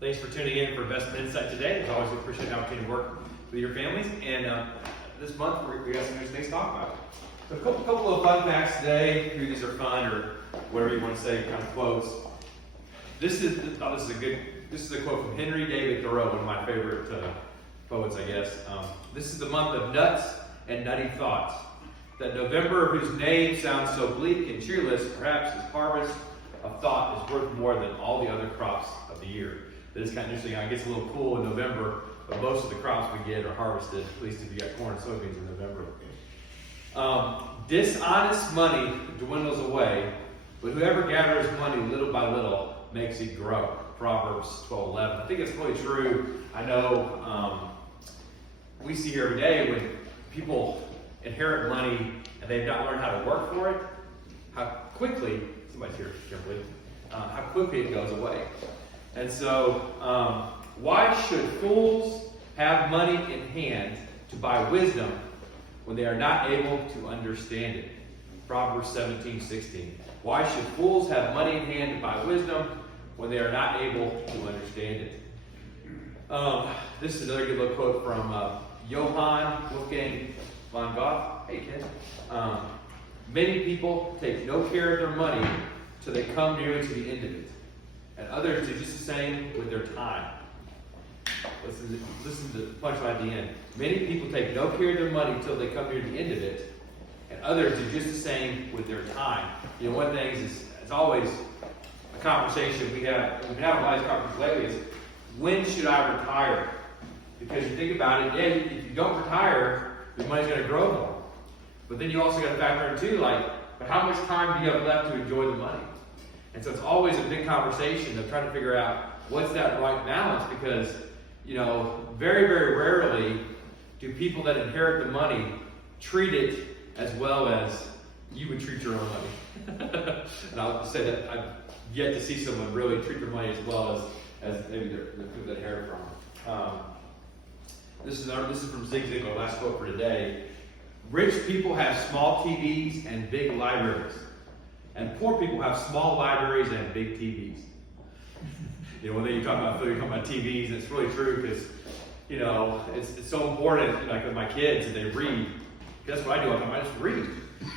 Thanks for tuning in for Best Insight today. As always, we appreciate the opportunity to work with your families. And this month, we got some nice things to talk about. So a couple of fun facts today. Maybe these are fun or whatever you want to say, kind of quotes. This is a quote from Henry David Thoreau, one of my favorite poets, I guess. This is the month of nuts and nutty thoughts. That November, whose name sounds so bleak and cheerless, perhaps his harvest of thought is worth more than all the other crops of the year. That is kind of interesting. It gets a little cool in November, but most of the crops we get are harvested, at least if you got corn and soybeans in November. Dishonest money dwindles away, but whoever gathers money little by little makes it grow. Proverbs 12:11. I think it's really true. I know we see here every day when people inherit money and they've not learned how to work for it, how quickly, somebody's here, carefully, how quickly it goes away. And so, why should fools have money in hand to buy wisdom when they are not able to understand it? Proverbs 17:16. Why should fools have money in hand to buy wisdom when they are not able to understand it? This is another good little quote from Johann Wolfgang von Goethe. Hey, Ken. Many people take no care of their money till they come nearly to the end of it. And others do just the same with their time. Listen to the punchline at the end. Many people take no care of their money till they come near the end of it. And others do just the same with their time. You know, one of the things is, it's always a conversation we've been having a lot of conversations lately is, when should I retire? Because you think about it, yeah, if you don't retire, your money's going to grow more. But then you also got to factor in too, but how much time do you have left to enjoy the money? And so it's always a big conversation of trying to figure out what's that right balance, because, very, very rarely do people that inherit the money treat it as well as you would treat your own money. And I'll just say that I've yet to see someone really treat their money as well as maybe the people that inherit from. This is from Zig Ziglar, last quote for today. Rich people have small TVs and big libraries, and poor people have small libraries and big TVs. When you're talking about food, you're talking about TVs, and it's really true because, it's so important, like with my kids, and they read. That's what I do all the time, I just read.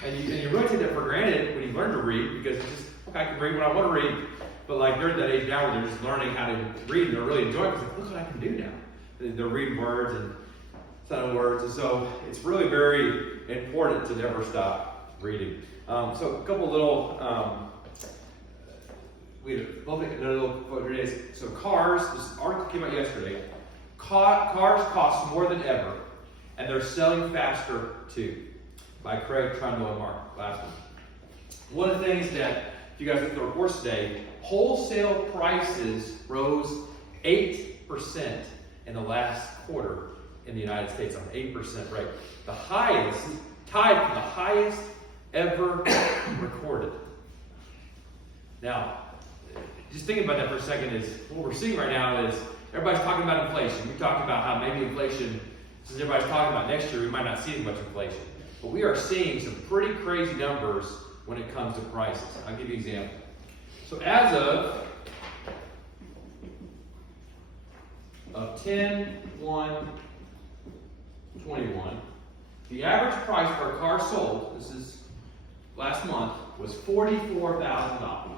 And you really take that for granted when you learn to read, because it's just, okay, I can read what I want to read. But they're at that age now where they're just learning how to read, and they're really enjoying it, because look what I can do now. They're reading words and sound words, and so it's really very important to never stop reading. So a couple little, another little quote here is, so cars, this article came out yesterday, cars cost more than ever, and they're selling faster too, by Craig Trundle and Mark last one. One of the things that, if you guys look at the reports today, wholesale prices rose 8% in the last quarter in the United States, on an 8% rate. The highest, tied for the highest ever recorded. Now, just thinking about that for a second, is what we're seeing right now is everybody's talking about inflation. We talked about how maybe inflation, since everybody's talking about next year, we might not see as much inflation. But we are seeing some pretty crazy numbers when it comes to prices. I'll give you an example. So as of 10/1/21, the average price for a car sold, this is last month, was $44,000.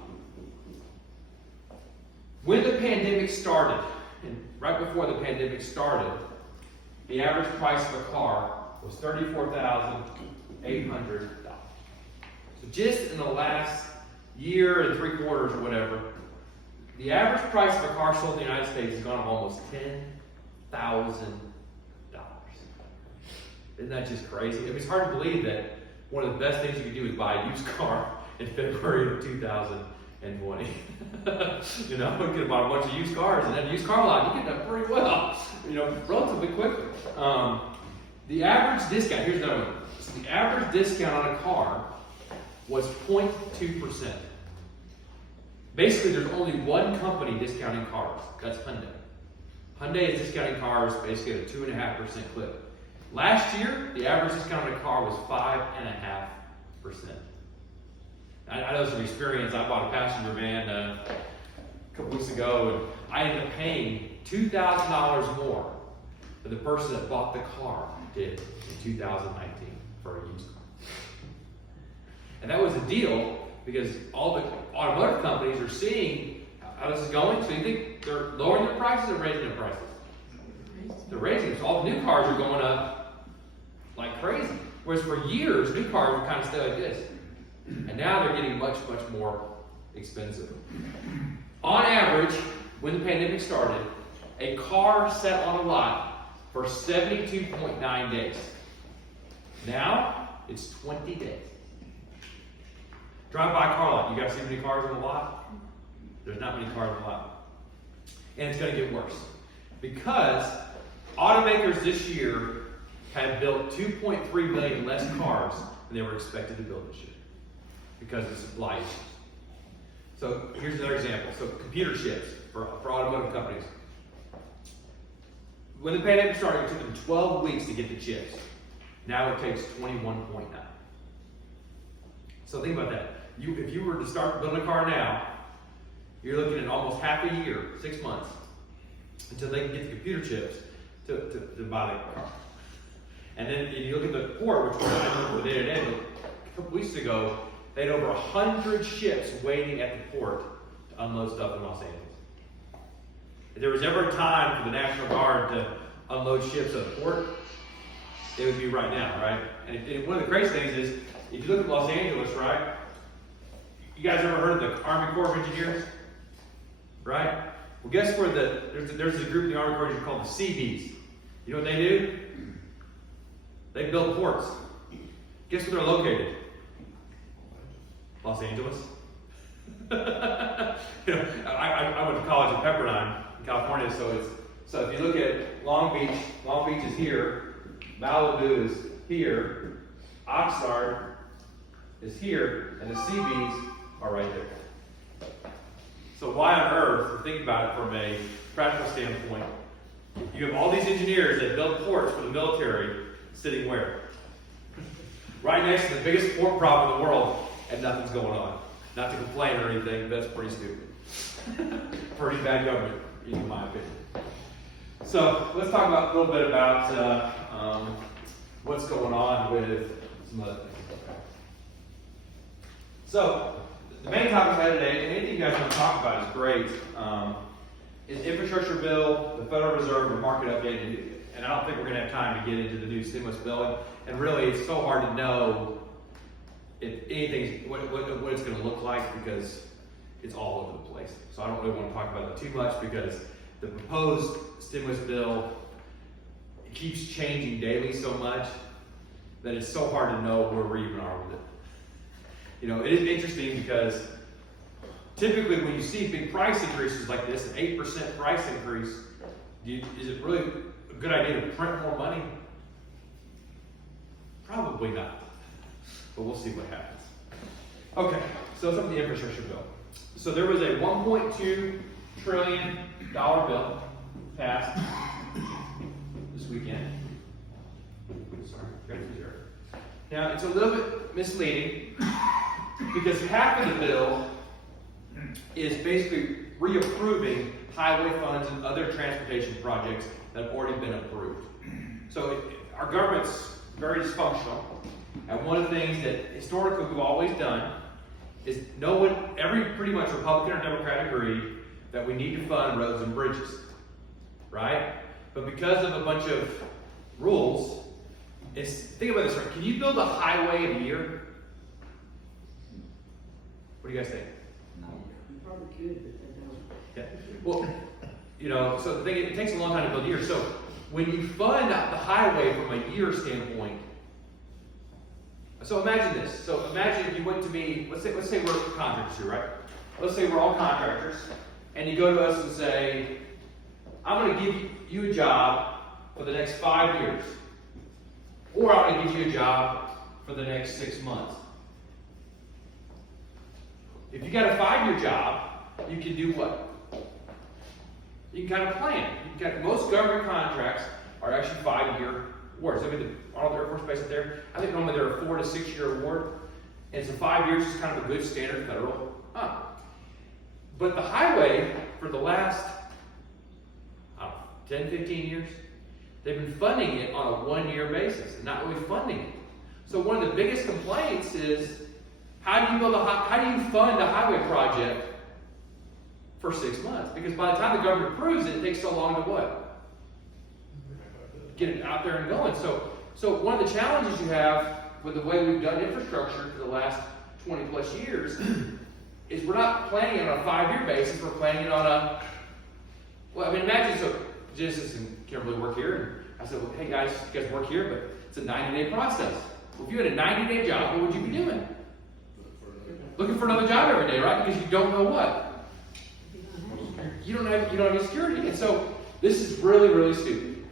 When the pandemic started, and right before the pandemic started, the average price of a car was $34,800. So just in the last year and 3 quarters or whatever, the average price of a car sold in the United States has gone up almost $10,000. Isn't that just crazy? It's hard to believe that one of the best things you can do is buy a used car in February of 2020. We could have bought a bunch of used cars, and then a used car lot, you get that pretty well, relatively quickly. The average discount, here's another one. So the average discount on a car was 0.2%. Basically, there's only one company discounting cars. That's Hyundai. Hyundai is discounting cars basically at a 2.5% clip. Last year, the average discount on a car was 5.5%. I know this from experience. I bought a passenger van a couple weeks ago, and I ended up paying $2,000 more than the person that bought the car did in 2019 for a used car. And that was a deal because all the automotive companies are seeing how this is going. So you think they're lowering their prices or raising their prices? They're raising them. So all the new cars are going up like crazy. Whereas for years, new cars would kind of stay like this. And now they're getting much, much more expensive. On average, when the pandemic started, a car sat on a lot for 72.9 days. Now, it's 20 days. Drive by a car lot. You guys see many cars on the lot? There's not many cars on the lot. And it's going to get worse. Because automakers this year have built 2.3 million less cars than they were expected to build this year because of supply issues. So here's another example. So computer chips for automotive companies. When the pandemic started, it took them 12 weeks to get the chips. Now it takes 21.9. So think about that. If you were to start building a car now, you're looking at almost half a year, 6 months, until they can get the computer chips to buy the car. And then if you look at the port, which I don't know the day-to-day, but a couple weeks ago, they had over 100 ships waiting at the port to unload stuff in Los Angeles. If there was ever a time for the National Guard to unload ships at the port, it would be right now, right? And one of the crazy things is, if you look at Los Angeles, right? You guys ever heard of the Army Corps of Engineers? Right? Well, guess where there's a group in the Army Corps of Engineers called the Seabees. You know what they do? They build ports. Guess where they're located? Los Angeles. You know, I went to college in Pepperdine, in California, so if you look at Long Beach is here, Malibu is here, Oxnard is here, and the Seabees are right there. So why on earth, think about it from a practical standpoint, you have all these engineers that build ports for the military sitting where? Right next to the biggest port problem in the world, and nothing's going on. Not to complain or anything, but that's pretty stupid. Pretty bad government, in my opinion. So let's talk a little bit about what's going on with some other things. So the main topic I had today, and anything you guys want to talk about is great, is infrastructure bill, the Federal Reserve, and market update. And I don't think we're going to have time to get into the new stimulus bill. And really, it's so hard to know if anything's what it's going to look like because it's all over the place. So I don't really want to talk about it too much because the proposed stimulus bill keeps changing daily so much that it's so hard to know where we even are with it. You know, it is interesting because typically when you see big price increases like this, an 8% price increase, is it really a good idea to print more money? Probably not. But we'll see what happens. Okay, so some of the infrastructure bill. So there was a $1.2 trillion bill passed this weekend. Sorry, now it's a little bit misleading because half of the bill is basically reapproving highway funds and other transportation projects that have already been approved. So our government's very dysfunctional. And one of the things that historically we've always done is pretty much Republican or Democrat agreed that we need to fund roads and bridges, right? But because of a bunch of rules, think about this, right? Can you build a highway in a year? What do you guys think? No. You probably could, but they don't. Yeah. Well, you know, so the thing, it takes a long time to build a year. So when you fund the highway from a year standpoint, so imagine this. So imagine if you went to me, let's say we're contractors here, right? Let's say we're all contractors, and you go to us and say, I'm going to give you a job for the next 5 years. Or I'm going to give you a job for the next 6 months. If you got a 5-year job, you can do what? You can kind of plan. Most government contracts are actually 5-year awards. I mean, all the Air Force bases there, I think normally they're a 4 to 6 year award. And so 5 years is kind of a good standard federal. But the highway, for the last 10, 15 years, they've been funding it on a 1-year basis and not really funding it. So one of the biggest complaints is, how do you fund a highway project for 6 months? Because by the time the government approves it, it takes so long to what? Get it out there and going. So one of the challenges you have with the way we've done infrastructure for the last 20 plus years is we're not planning it on a 5-year basis, we're planning it on a, well, I mean, imagine, so Genesis and Kimberly work here, and I said, well, hey guys, you guys work here, but it's a 90-day process. Well, if you had a 90-day job, what would you be doing? Looking for another job every day, right? Because you don't know what. You don't have any security. And so this is really, really stupid.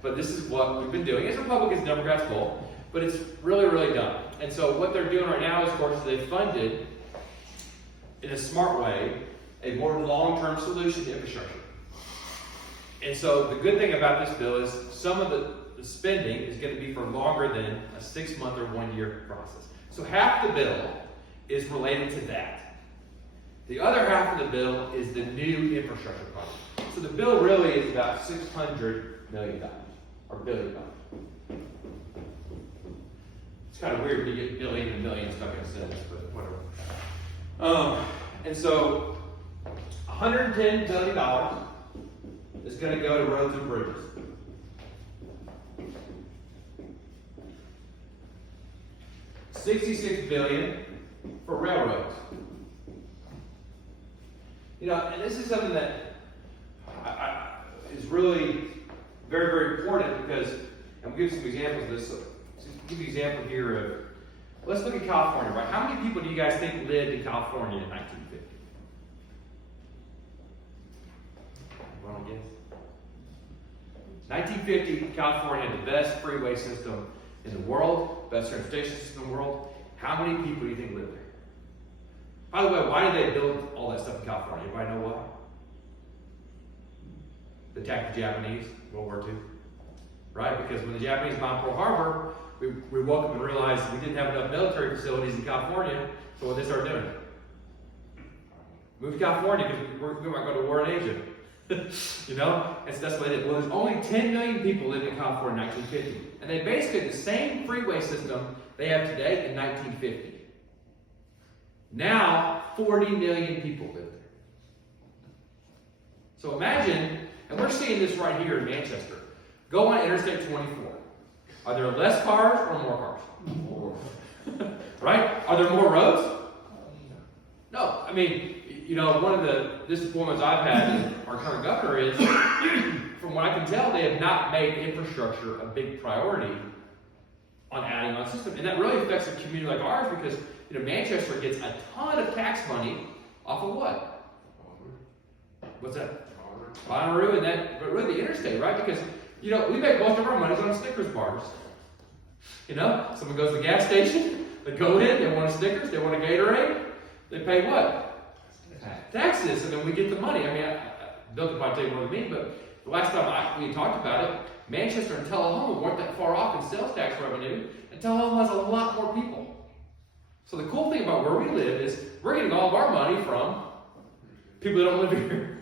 But this is what we've been doing. As Republicans, Democrats, both. But it's really, really dumb. And so what they're doing right now is, of course, they funded, in a smart way, a more long-term solution to infrastructure. And so the good thing about this bill is some of the spending is going to be for longer than a 6-month or 1-year process. So half the bill is related to that. The other half of the bill is the new infrastructure project. So the bill really is about $600 million, or $1 billion. It's kind of weird when you get billion and million stuck in a sentence, but whatever. And so $110 billion is going to go to roads and bridges. $66 billion for railroads. You know, and this is something that is really very, very important because, and we'll give some examples of this. So give you an example here of, let's look at California, right? How many people do you guys think lived in California in 1950? Want to guess? 1950, California had the best freeway system in the world, best transportation system in the world. How many people do you think lived there? By the way, why did they build all that stuff in California? Anybody know why? They attacked the Japanese, World War II. Right? Because when the Japanese bombed Pearl Harbor, we woke up and realized we didn't have enough military facilities in California, so what they started doing? Moved to California because we might go to war in Asia. You know? And so that's what they did. Well, there's only 10 million people living in California in 1950. And they basically had the same freeway system they have today in 1950. Now, 40 million people live there. So imagine, and we're seeing this right here in Manchester. Go on Interstate 24. Are there less cars or more cars? More. Right? Are there more roads? No. I mean, you know, one of the disappointments I've had in our current governor is, from what I can tell, they have not made infrastructure a big priority on adding on system. And that really affects a community like ours because, you know, Manchester gets a ton of tax money off of what? What's that? Bonnaroo and that, but really the interstate, right? Because, you know, we make most of our money on Snickers bars. You know, someone goes to the gas station, they go in, they want a Snickers, they want a Gatorade, they pay what? Taxes, and then we get the money. I mean, Bill could probably tell you more than me, but the last time we talked about it, Manchester and Tullahoma weren't that far off in sales tax revenue, and Tullahoma has a lot more people. So the cool thing about where we live is we're getting all of our money from people that don't live here.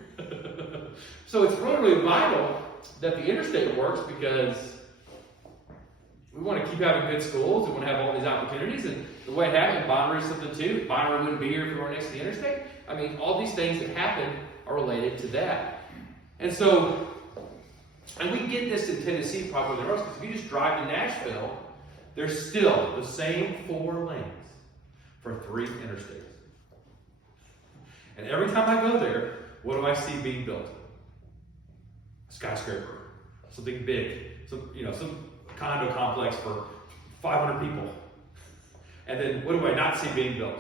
So it's really, really vital that the interstate works because we want to keep having good schools. We want to have all these opportunities. And the way it happened, Bonnaroo is something too. Bonnaroo wouldn't be here if we weren't next to the interstate. I mean, all these things that happen are related to that. And so, and we get this in Tennessee probably the most, because if you just drive to Nashville, there's still the same 4 lanes for 3 interstates. And every time I go there, what do I see being built? A skyscraper, something big, some condo complex for 500 people. And then what do I not see being built?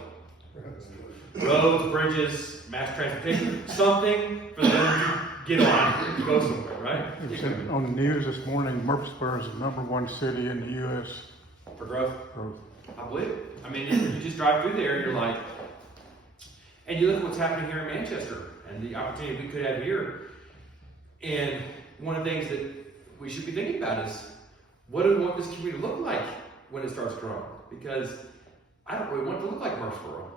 Roads, bridges, mass transportation, something for them to get on and go somewhere, right? It said on the news this morning, Murfreesboro is the #1 city in the U.S. For growth? Growth. I believe it. I mean, you just drive through there and you're like, and you look at what's happening here in Manchester and the opportunity we could have here. And one of the things that we should be thinking about is, what do we want this community to look like when it starts growing? Because I don't really want it to look like Murfreesboro.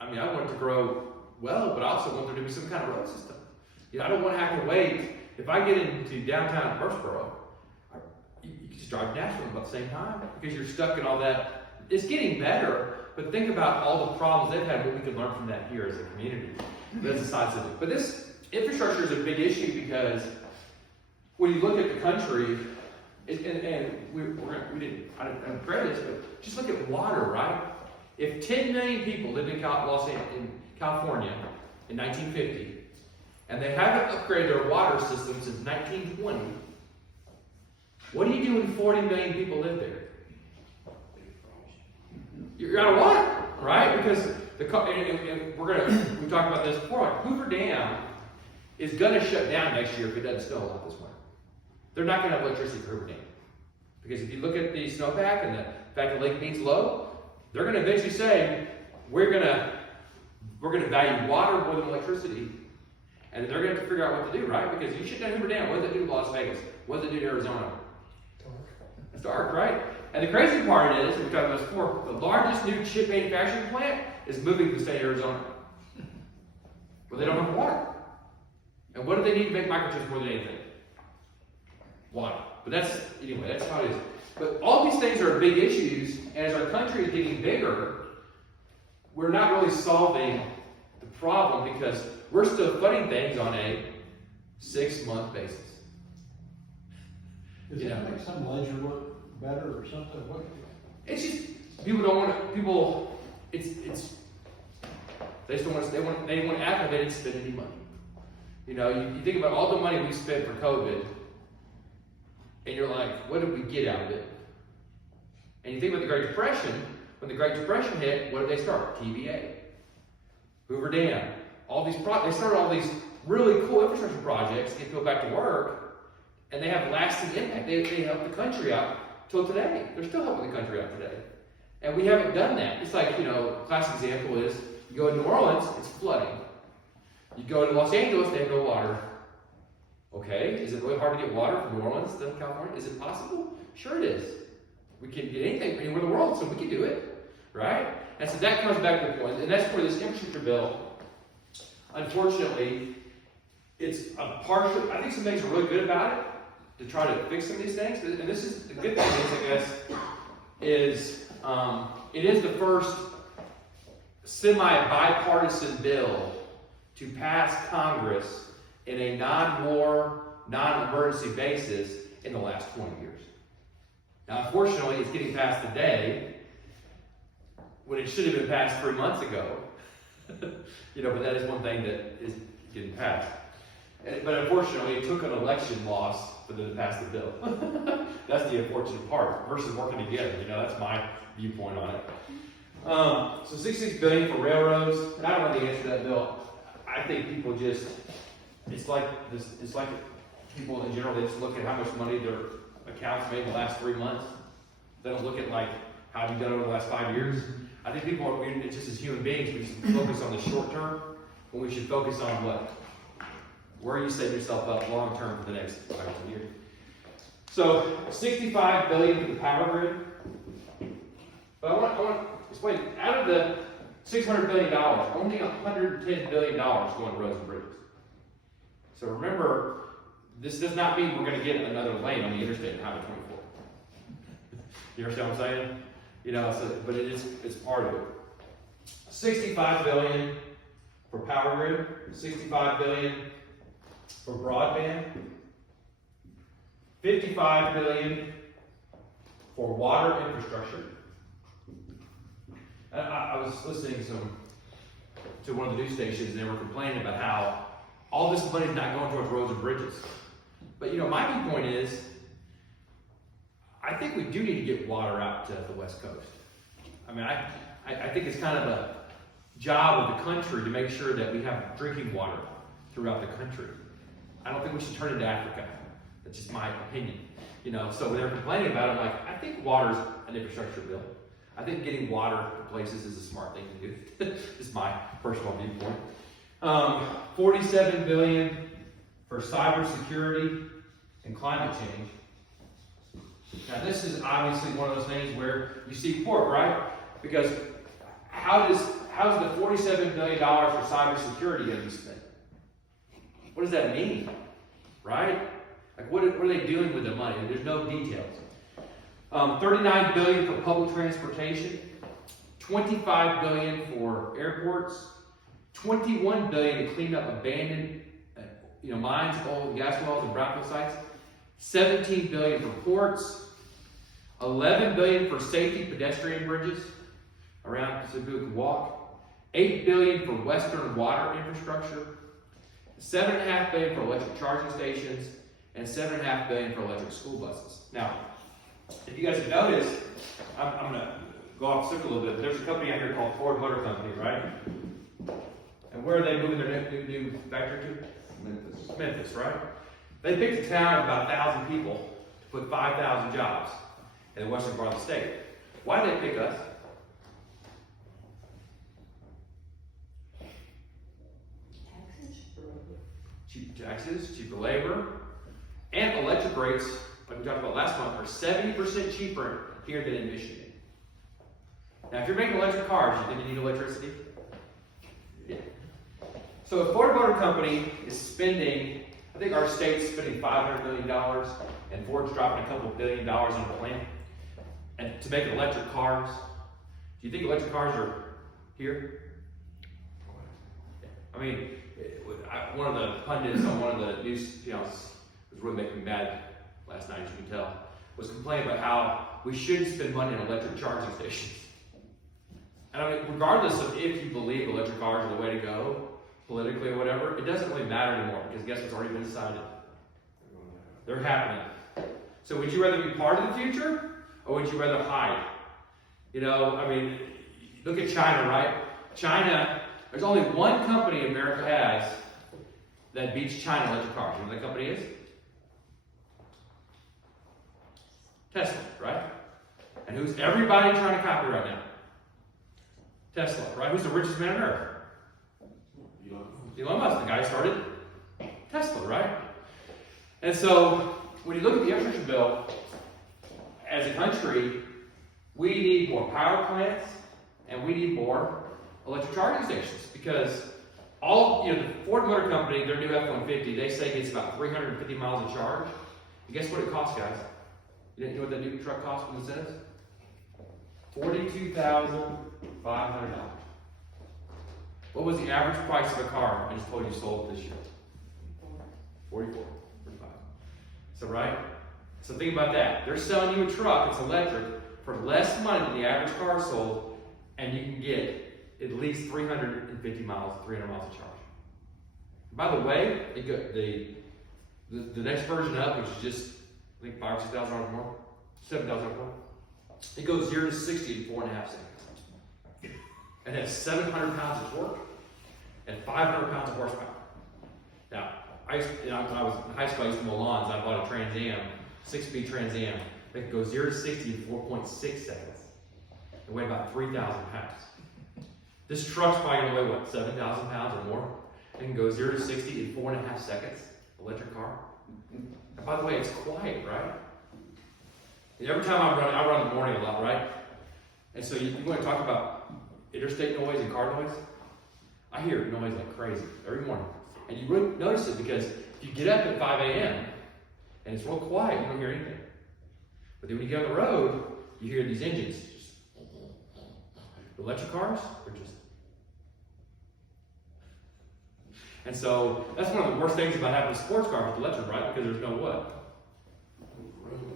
I mean, I want it to grow well, but I also want there to be some kind of road system. You know, I don't want to have to wait. If I get into downtown Murfreesboro, you can just drive to Nashville about the same time because you're stuck in all that. It's getting better, but think about all the problems they've had, what we can learn from that here as a community. That's a side subject. But this infrastructure is a big issue because when you look at the country, I don't credit this, but just look at water, right? If 10 million people lived in California in 1950, and they haven't upgraded their water system since 1920, what do you do when 40 million people live there? You're out of water, right? Because we talked about this before. Like Hoover Dam is going to shut down next year if it doesn't snow a lot this winter. They're not going to have electricity for Hoover Dam because if you look at the snowpack and the fact that Lake Mead's low, they're going to eventually say we're going to value water more than electricity, and they're going to have to figure out what to do, right? Because you shut down Hoover Dam, what does it do to Las Vegas? What does it do to Arizona? It's dark, right? And the crazy part is, we talked about this before, the largest new chip manufacturing plant is moving to the state of Arizona. Well, they don't have water. And what do they need to make microchips more than anything? Water. But that's how it is. But all these things are big issues, and as our country is getting bigger, we're not really solving the problem because we're still funding things on a 6-month basis. Does that make some leisure work better or something? What? It's just people don't want to. People, it's they just don't want to. They want to act like they didn't spend any money. You know, you think about all the money we spent for COVID, and you're like, what did we get out of it? And you think about the Great Depression. When the Great Depression hit, what did they start? TVA, Hoover Dam, all these they started all these really cool infrastructure projects to get people back to work. And they have lasting impact. They help the country out till today. They're still helping the country out today. And we haven't done that. It's like, classic example is, you go to New Orleans, it's flooding. You go to Los Angeles, they have no water. Okay, is it really hard to get water from New Orleans to California? Is it possible? Sure it is. We can get anything anywhere in the world, so we can do it, right? And so that comes back to the point, and that's where this infrastructure bill, unfortunately, it's a partial. I think some things are really good about it to try to fix some of these things. And this is the good thing is, I guess, is it is the first semi-bipartisan bill to pass Congress in a non-war, non-emergency basis in the last 20 years. Now, unfortunately, it's getting passed today when it should have been passed 3 months ago. But that is one thing that is getting passed. But unfortunately, it took an election loss for them to pass the bill. That's the unfortunate part versus working together. That's my viewpoint on it. So $66 billion for railroads, and I don't know the answer to that bill. I think people just, it's like people in general, they just look at how much money their accounts made in the last 3 months. They don't look at how have you done over the last 5 years. I think people are, just as human beings, we should focus on the short term, when we should focus on what? Where you set yourself up long term for the next 5 years. So $65 billion for the power grid. But I want to explain, out of the $600 billion, only $110 billion going to roads and bridges. So remember, this does not mean we're going to get another lane on the interstate in Highway 24. You understand what I'm saying? But it's part of it. $65 billion for power grid, $65 billion for broadband, $55 billion for water infrastructure. I was listening to one of the news stations, and they were complaining about how all this money is not going towards roads and bridges. But my viewpoint is, I think we do need to get water out to the West Coast. I think it's kind of a job of the country to make sure that we have drinking water throughout the country. I don't think we should turn into Africa. That's just my opinion. So when they're complaining about it, I'm like, I think water's an infrastructure bill. I think getting water to places is a smart thing to do. Just my personal viewpoint. $47 billion for cybersecurity and climate change. Now this is obviously one of those things where you see pork, right? Because how how's the $47 billion for cybersecurity going to be spent? What does that mean? Right? Like, what are they doing with the money? There's no details. $39 billion for public transportation, $25 billion for airports, $21 billion to clean up abandoned mines, oil, gas wells, and brownfield sites, $17 billion for ports, $11 billion for safety pedestrian bridges around so people can walk, $8 billion for Western water infrastructure, $7.5 billion for electric charging stations, and $7.5 billion for electric school buses. Now, if you guys have noticed, I'm going to go off script a little bit. There's a company out here called Ford Motor Company, right? And where are they moving their new factory to? Memphis, right? They picked a town of about 1,000 people to put 5,000 jobs in the western part of the state. Why did they pick us? Cheap taxes, cheaper labor, and electric rates, like we talked about last month, are 70% cheaper here than in Michigan. Now, if you're making electric cars, you think you need electricity? Yeah. So a Ford Motor Company is spending, I think our state's spending $500 million, and Ford's dropping a couple $1 billion on the plant, and to make electric cars. Do you think electric cars are here? I mean, one of the pundits on one of the news channels was really making me mad last night, as you can tell, was complaining about how we shouldn't spend money on electric charging stations. And I mean, regardless of if you believe electric cars are the way to go, politically or whatever, it doesn't really matter anymore, because guess what's already been decided? They're happening. So would you rather be part of the future, or would you rather hide? I mean, look at China, right? China, there's only one company America has that beats China electric cars. You know what that company is? Tesla, right? And who's everybody trying to copy right now? Tesla, right? Who's the richest man on earth? Elon Musk, the guy who started Tesla, right? And so, when you look at the infrastructure bill, as a country, we need more power plants and we need more electric charging stations, because the Ford Motor Company, their new F-150, they say gets about 350 miles of charge. And guess what it costs, guys? You know what that new truck costs with incentives? $42,500. What was the average price of a car I just told you sold this year? 44, 45. So, right? So think about that. They're selling you a truck that's electric for less money than the average car sold, and you can get at least 350 miles, 300 miles of charge. By the way, the next version up, which is just, I think, $5,000 or $6,000 more, $7,000 more, it goes 0 to 60 in 4.5 seconds. And has 700 pounds of torque and 500 pounds of horsepower. Now, when I was in high school, I used to mow lawns. I bought a Trans Am, 6-speed Trans Am, that could go 0 to 60 in 4.6 seconds. It weighed about 3,000 pounds. This truck's probably going to weigh, 7,000 pounds or more? It can go 0 to 60 in 4.5 seconds, electric car. And by the way, it's quiet, right? And every time I run in the morning a lot, right? And so you want to talk about interstate noise and car noise? I hear noise like crazy every morning. And you really notice it because if you get up at 5 a.m. and it's real quiet, you don't hear anything. But then when you get on the road, you hear these engines. The electric cars are just... And so that's one of the worst things about having a sports car with electric, right? Because there's no what?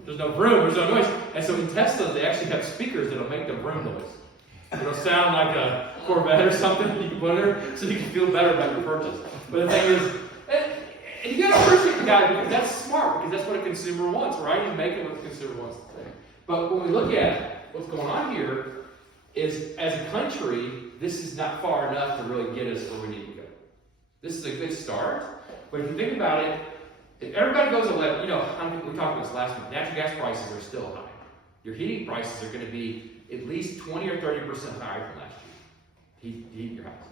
There's no vroom, there's no noise. And so in Tesla, they actually have speakers that'll make the vroom noise. It'll sound like a Corvette or something you can put in there so you can feel better about your purchase. But the thing is, and you gotta appreciate the guy because that's smart, because that's what a consumer wants, right? He's making what the consumer wants. But when we look at what's going on here, is as a country, this is not far enough to really get us where we need to go. This is a good start, but if you think about it, if everybody goes electric, we talked about this last week, natural gas prices are still high. Your heating prices are going to be at least 20 or 30% higher than last year to heat your house.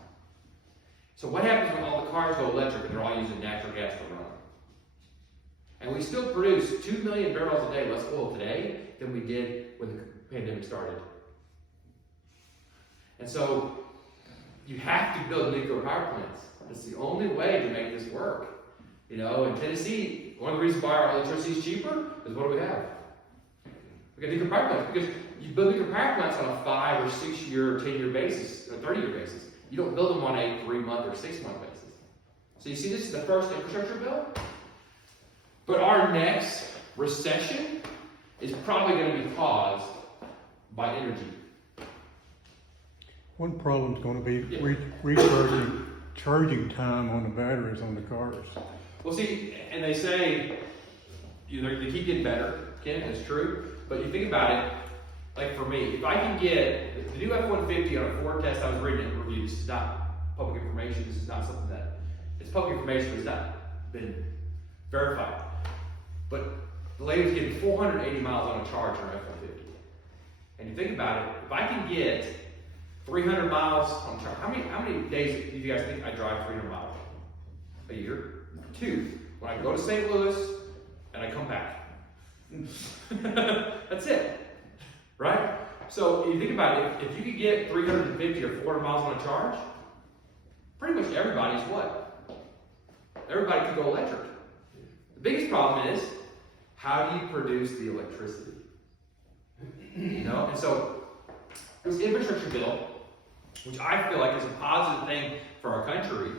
So what happens when all the cars go electric and they're all using natural gas to run? And we still produce 2 million barrels a day less oil today than we did when the pandemic started. And so you have to build nuclear power plants. It's the only way to make this work. You know, in Tennessee, one of the reasons why our electricity is cheaper is what do we have? We got nuclear power plants because you build nuclear power plants on a 5 or 6 year, 10-year basis, or 30-year basis. You don't build them on a 3-month or 6-month basis. So you see, this is the first infrastructure bill. But our next recession is probably going to be caused by energy. One problem's gonna be Yeah. charging time on the batteries on the cars. Well, see, and they say they keep getting better. Ken, it's true. But you think about it, like for me, if I can get the new F-150 on a Ford test, I was reading it in reviews. This is not public information. This is not something that it's public information, but it's not been verified. But the lady was getting 480 miles on a charge on an F-150. And you think about it, if I can get 300 miles on charge, how many days do you guys think I drive 300 miles? A year? 2. When I go to St. Louis and I come back. That's it. Right? So you think about it, if you could get 350 or 400 miles on a charge, pretty much everybody's what? Everybody can go electric. The biggest problem is, how do you produce the electricity? You know? And so, this infrastructure bill, which I feel like is a positive thing for our country,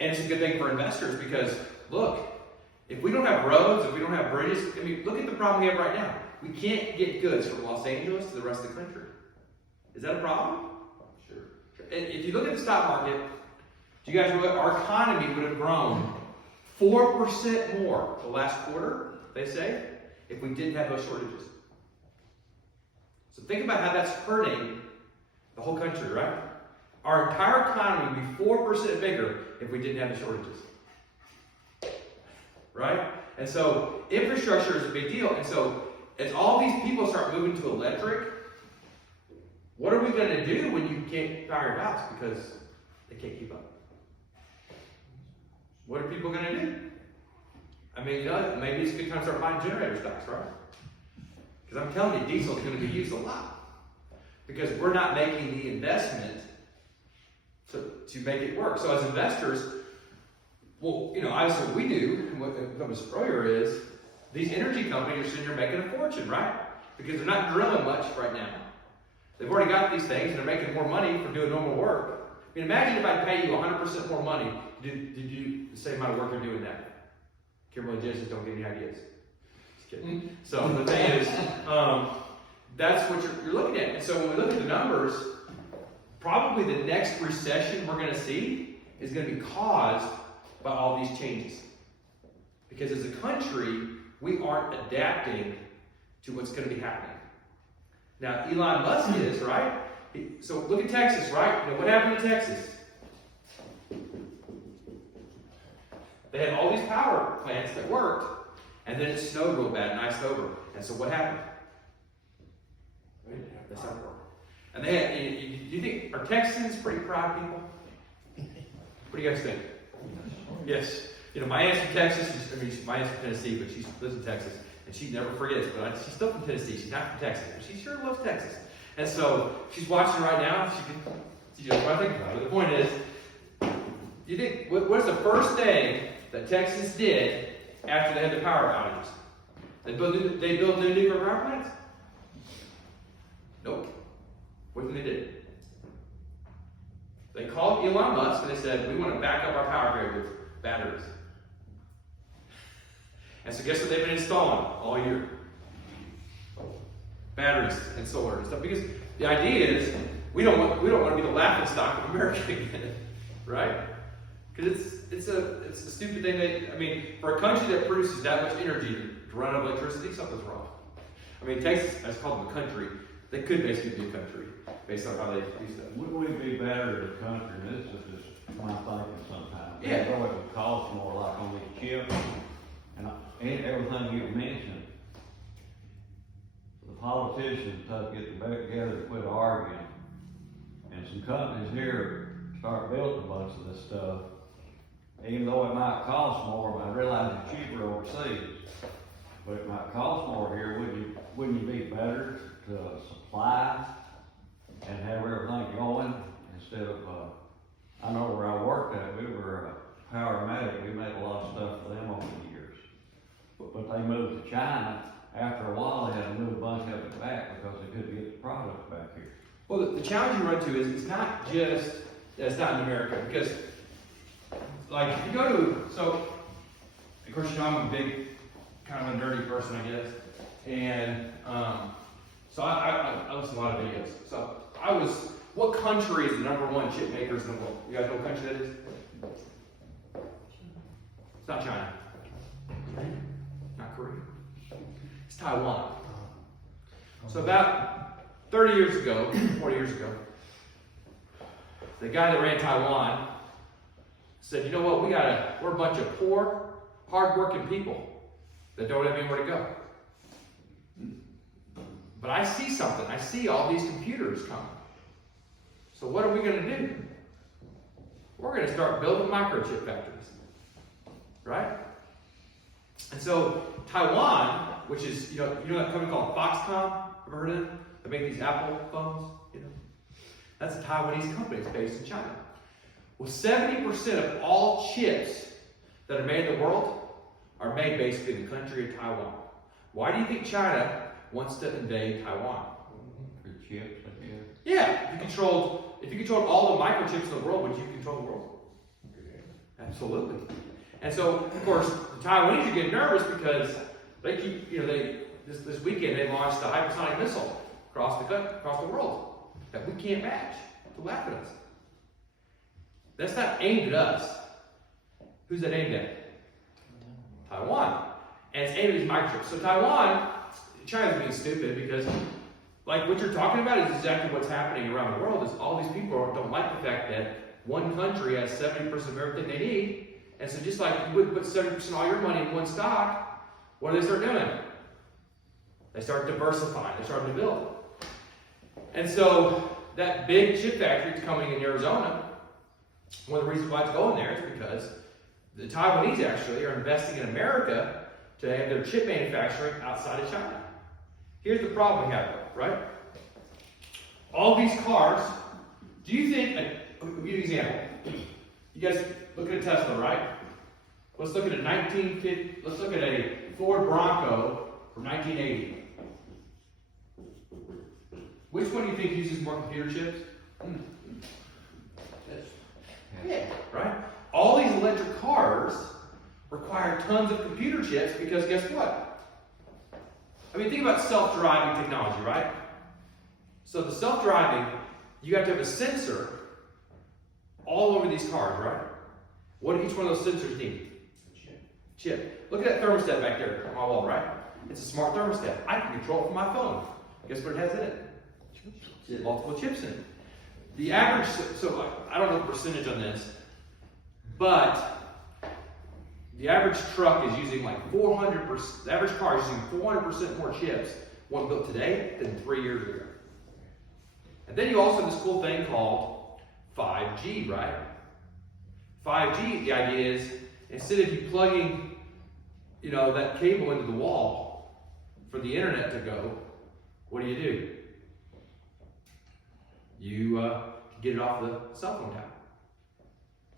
and it's a good thing for investors because, look, if we don't have roads, if we don't have bridges, I mean, look at the problem we have right now. We can't get goods from Los Angeles to the rest of the country. Is that a problem? Sure. And if you look at the stock market, do you guys know what? Our economy would have grown 4% more the last quarter, they say, if we didn't have those shortages. So think about how that's hurting the whole country, right? Our entire economy would be 4% bigger if we didn't have the shortages. Right? And so infrastructure is a big deal. And so as all these people start moving to electric, what are we going to do when you can't power your house because they can't keep up? What are people going to do? I mean, you know, maybe it's a good time to start buying generator stocks, right? Because I'm telling you, diesel is going to be used a lot. Because we're not making the investment to make it work. So as investors, well, you know, obviously what we do, and what was earlier is, these energy companies are sitting here making a fortune, right? Because they're not drilling much right now. They've already got these things, and they're making more money for doing normal work. I mean, imagine if I pay you 100% more money, did you the same amount of work you're doing now? Kimberly and Genesis don't give me ideas. Just kidding. So the thing is, that's what you're looking at. And so when we look at the numbers, probably the next recession we're going to see is going to be caused by all these changes. Because as a country, we aren't adapting to what's going to be happening. Now, Elon Musk is, right? So look at Texas, right? You know, what happened in Texas? They had all these power plants that worked, and then it snowed real bad and iced over. And so what happened? They stopped working. And they had, do you think, are Texans pretty proud people? What do you guys think? Yes. You know, my aunt's from Texas. My aunt's from Tennessee, but she lives in Texas. And she never forgets, but she's still from Tennessee. She's not from Texas, but she sure loves Texas. And so she's watching right now. She knows what I think about it. The point is, you think, what's the first thing that Texas did after they had the power outages? They built new nuclear power plants? Nope. What did they do? They called Elon Musk and they said, we want to back up our power grid with batteries. And so guess what they've been installing all year? Batteries and solar and stuff. Because the idea is we don't want to be the laughing stock of America again, right? Because it's a stupid thing. For a country that produces that much energy to run out of electricity, something's wrong. Texas, I just call them a country. They could basically be a country based on how they do stuff. Would we be better as a country? This is just my thinking sometimes. Yeah. Although it would cost more, like on these chips and everything you mentioned. The politicians have to get together to quit arguing. And some companies here start building a bunch of this stuff. Even though it might cost more, but I realize it's cheaper overseas. But it might cost more here. Wouldn't you be better to supply and have everything going instead of, I know where I worked at, we were Powermatic, we made a lot of stuff for them over the years. But they moved to China. After a while, they had to move a bunch of it back because they couldn't get the product back here. Well, the challenge you run to is it's not just that it's not in America, because like if you go to, so of course you know I'm a big kind of a nerdy person, I guess, and so I listen to a lot of videos. So what country is the #1 chip makers in the world? You guys know what country that is? It's not China. Not Korea. It's Taiwan. So about 30 years ago, 40 years ago, the guy that ran Taiwan said, you know what, we're a bunch of poor, hard-working people that don't have anywhere to go. But I see something. I see all these computers coming. So what are we going to do? We're going to start building microchip factories. Right? And so Taiwan, which is, you know that company called Foxconn? Ever heard of it? They make these Apple phones, you know? That's a Taiwanese company. It's based in China. Well, 70% of all chips that are made in the world are made basically in the country of Taiwan. Why do you think China wants to invade Taiwan? For chips, I guess. Yeah, if you controlled all the microchips in the world, would you control the world? Absolutely. And so, of course, the Taiwanese are getting nervous because they keep, this weekend they launched a hypersonic missile across the world that we can't match. To laugh at us. That's not aimed at us. Who's that aimed at? Taiwan. And it's aimed at these microchips. So Taiwan, China's being stupid because, like what you're talking about is exactly what's happening around the world. Is all these people don't like the fact that one country has 70% of everything they need. And so just like you wouldn't put 70% of all your money in one stock, what do they start doing? They start diversifying. They start to build. And so that big chip factory is coming in Arizona. One of the reasons why it's going there is because the Taiwanese actually are investing in America to have their chip manufacturing outside of China. Here's the problem we have, right? All these cars, do you think, I'll give you an example. You guys look at a Tesla, right? Let's look at a Ford Bronco from 1980. Which one do you think uses more computer chips? Yeah, right? All these electric cars require tons of computer chips because guess what? I mean, think about self-driving technology, right? So the self-driving, you have to have a sensor all over these cars, right? What do each one of those sensors need? Chip. Look at that thermostat back there on my wall, right? It's a smart thermostat. I can control it from my phone. Guess what it has in it? Multiple chips in it. The average, so I don't know the percentage on this, but the average truck is using like 400%, the average car is using 400% more chips, one built today than 3 years ago. And then you also have this cool thing called 5G, right? 5G, the idea is, instead of you plugging, that cable into the wall for the internet to go, what do? You get it off the cell phone tower.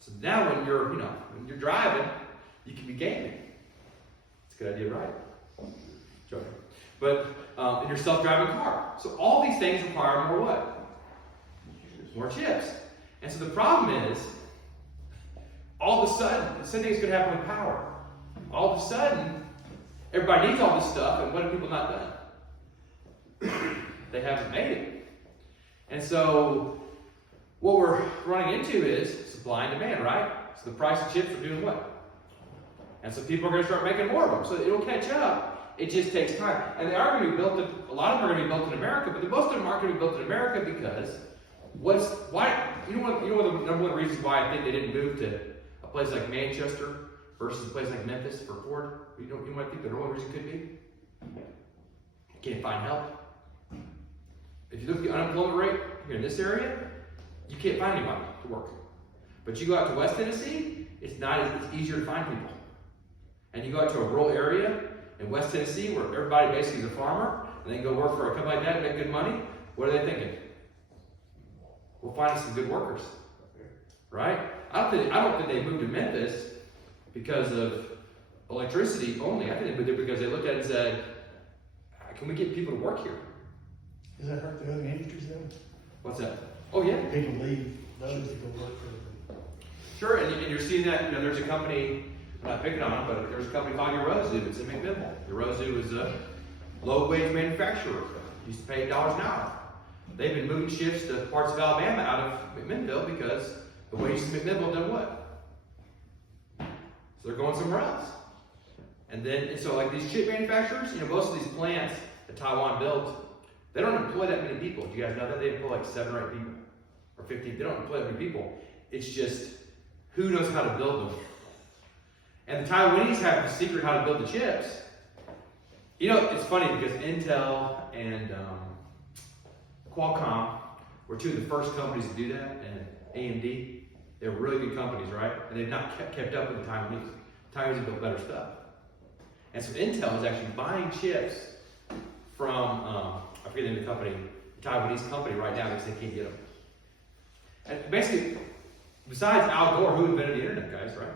So now when you're driving, you can be gaming. It's a good idea, right? Joking. But in your self-driving car. So all these things require more what? More chips. And so the problem is, all of a sudden, the same thing is going to happen with power. All of a sudden, everybody needs all this stuff, and what have people not done? They haven't made it. And so, what we're running into is supply and demand, right? So the price of chips are doing what? And so people are going to start making more of them. So it'll catch up. It just takes time. And they are going to be built, a lot of them are going to be built in America, but most of them aren't going to be built in America because you know what the number one reasons why I think they didn't move to a place like Manchester versus a place like Memphis for Ford? You know what I think the real reason could be? Can't find help. If you look at the unemployment rate here in this area, you can't find anybody to work. But you go out to West Tennessee, it's easier to find people. And you go out to a rural area in West Tennessee where everybody basically is a farmer, and they go work for a company like that and make good money, what are they thinking? we'll find us some good workers. Right? I don't think they moved to Memphis because of electricity only. I think they moved there because they looked at it and said, can we get people to work here? Does that hurt the other industries though? What's that? Oh yeah. People leave those to go work for them. Sure, and you're seeing that, there's a company, I'm not picking on them, but there's a company called Eurozoo. It's in McMinnville. Eurozoo is a low-wage manufacturer. Used to pay $8 an hour. They've been moving shifts to parts of Alabama out of McMinnville because the wages in McMinnville done what? So they're going somewhere else. And so like these chip manufacturers, most of these plants that Taiwan built, they don't employ that many people. Do you guys know that? They employ like 7 or 8 people, or 15. They don't employ that many people. It's just, who knows how to build them? And the Taiwanese have the secret how to build the chips. It's funny because Intel and Qualcomm were 2 of the first companies to do that, and AMD. They're really good companies, right? And they've not kept up with the Taiwanese. The Taiwanese have built better stuff. And so Intel is actually buying chips from, I forget the name of the company, the Taiwanese company right now because they can't get them. And basically, besides Al Gore, who invented the internet, guys, right?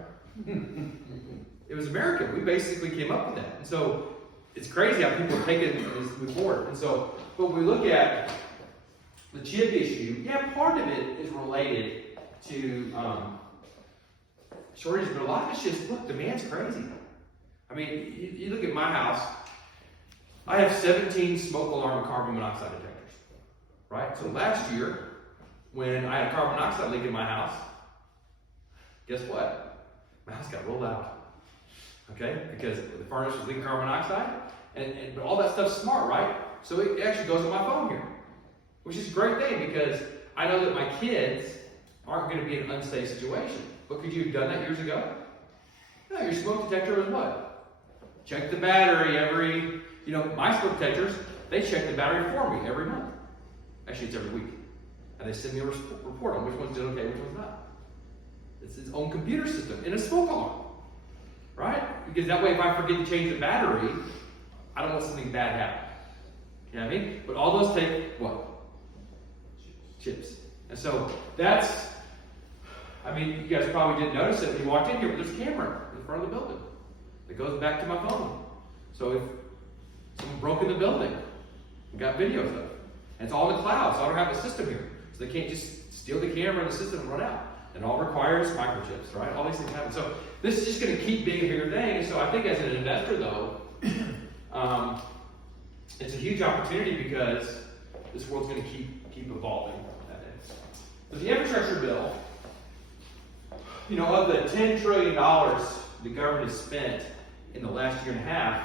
It was America. We basically came up with that. And so it's crazy how people are taking this move forward. And so, but when we look at the chip issue, yeah, part of it is related to shortages, but a lot of it's just, look, demand's crazy. I mean, you look at my house, I have 17 smoke alarm carbon monoxide detectors, right? So last year, when I had a carbon monoxide leak in my house, guess what? My house got rolled out, okay? Because the furnace was leaking carbon monoxide, but all that stuff's smart, right? So it actually goes on my phone here, which is a great thing because I know that my kids aren't going to be in an unsafe situation. But could you have done that years ago? No, your smoke detector was what? Check the battery every, my smoke detectors, they check the battery for me every month. Actually, it's every week. And they send me a report on which one's doing okay, which one's not. It's its own computer system in a smoke alarm, right? Because that way, if I forget to change the battery, I don't want something bad happen. You know what I mean? But all those take what? Chips. And so that's, you guys probably didn't notice it when you walked in here, but there's a camera in front of the building that goes back to my phone. So if someone broke in the building, we got video of it. And it's all in the cloud, so I don't have a system here. So they can't just steal the camera and the system and run out. It all requires microchips, right? All these things happen. So this is just going to keep being a bigger thing. So I think as an investor, though, it's a huge opportunity because this world's going to keep evolving. But the infrastructure bill, of the $10 trillion the government has spent in the last year and a half,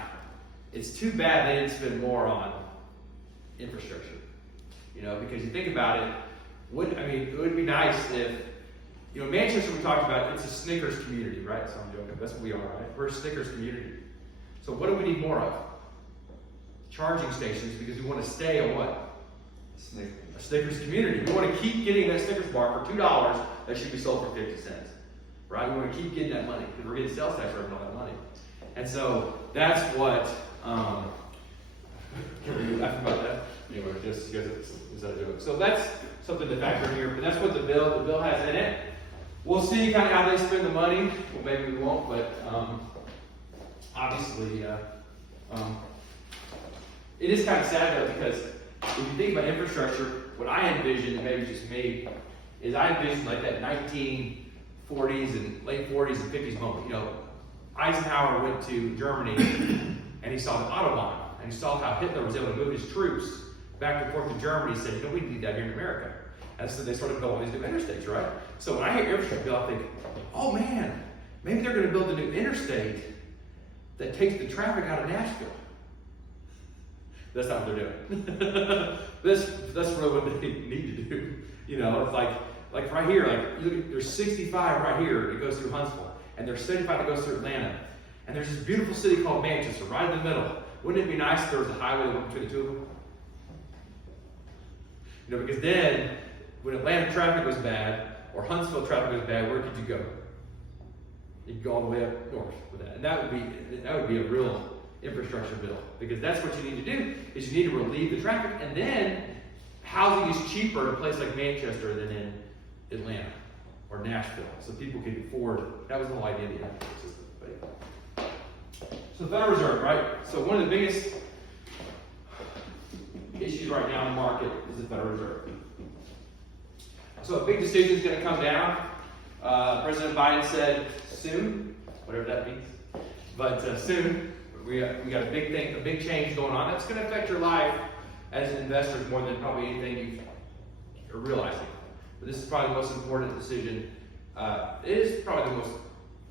it's too bad they didn't spend more on infrastructure. Because you think about it, it would be nice if, Manchester, we talked about, it's a Snickers community, right? So I'm joking, that's what we are, right? We're a Snickers community. So what do we need more of? Charging stations, because we want to stay a what? A Snickers community. We want to keep getting that Snickers bar for $2 that should be sold for 50 cents. Right? We want to keep getting that money because we're getting sales tax revenue on that money. And so that's what, can we laugh about that? Anyway, just because it's a joke. So that's something to factor in here, but that's what the bill has in it. We'll see kind of how they spend the money. Well, maybe we won't, but obviously, it is kind of sad though because if you think about infrastructure, what I envision, and maybe just me, is I envision like that 1940s and late 40s and 50s moment. Eisenhower went to Germany and he saw the Autobahn and he saw how Hitler was able to move his troops back and forth to Germany. He said, we need that here in America. And so they started building these new interstates, right? So when I hear infrastructure bill, I think, oh man, maybe they're going to build a new interstate that takes the traffic out of Nashville. That's not what they're doing. That's really what they need to do. It's like right here, like look at, there's 65 right here that goes through Huntsville, and there's 75 that goes through Atlanta, and there's this beautiful city called Manchester right in the middle. Wouldn't it be nice if there was a highway between the two of them? Because then when Atlanta traffic was bad or Huntsville traffic was bad, where could you go? You could go all the way up north with that, and that would be a real infrastructure bill, because that's what you need to do is you need to relieve the traffic and then housing is cheaper in a place like Manchester than in Atlanta or Nashville, so people can afford. That was the whole idea of the economic system. So the Federal Reserve, right? So one of the biggest issues right now in the market is the Federal Reserve. So a big decision is going to come down. President Biden said soon, whatever that means, but soon. We got a big thing, a big change going on. That's going to affect your life as an investor more than probably anything you're realizing. But this is probably the most important decision. It is probably the most.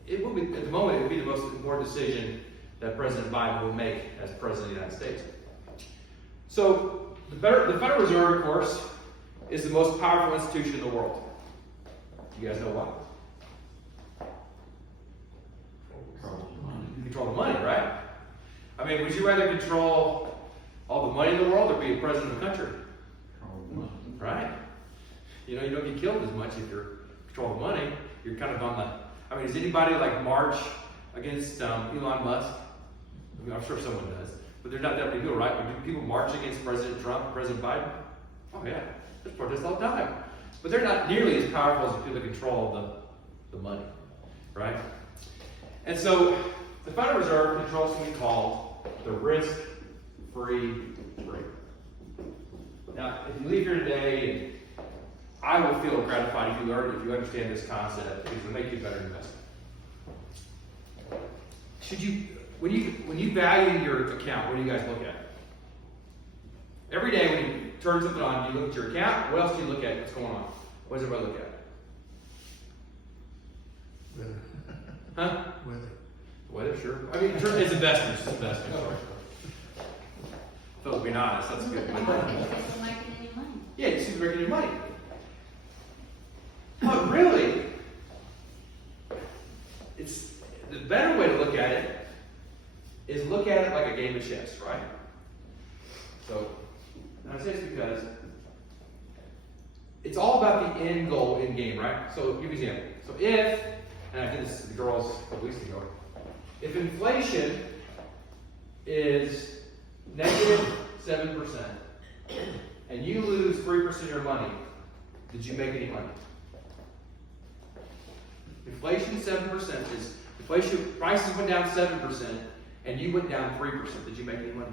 It will be at the moment. It will be the most important decision that President Biden will make as President of the United States. So the Federal Reserve, of course, is the most powerful institution in the world. You guys know why? You control the money, right? I mean, would you rather control all the money in the world or be a president of the country? Right? You know, you don't get killed as much if you control the money. You're kind of on the. I mean, does anybody like march against Elon Musk? I mean, I'm sure someone does, but they're not that many people, right? But do people march against President Trump, President Biden? Oh yeah, there's protests all the time. But they're not nearly as powerful as the people that control the money, right? And so the Federal Reserve controls what we call the risk-free rate. Now, if you leave here today, and I will feel gratified if you understand this concept, because it'll make you a better investor. When you value your account, what do you guys look at? Every day when you turn something on, you look at your account. What else do you look at? What's going on? What does everybody look at? Weather. Huh? Weather. Weather, sure. I mean, it's investments. It's investments. Sorry. So being honest, that's good. Making any money. Yeah, you see the making your money. But really, it's the better way to look at it is look at it like a game of chess, right? So, and I say this because it's all about the end goal in game, right? So, give you an example. So, if, and I did this to the girls a couple weeks ago, if inflation is negative 7% and you lose 3% of your money, did you make any money? Inflation 7% is inflation, prices went down 7% and you went down 3%. Did you make any money?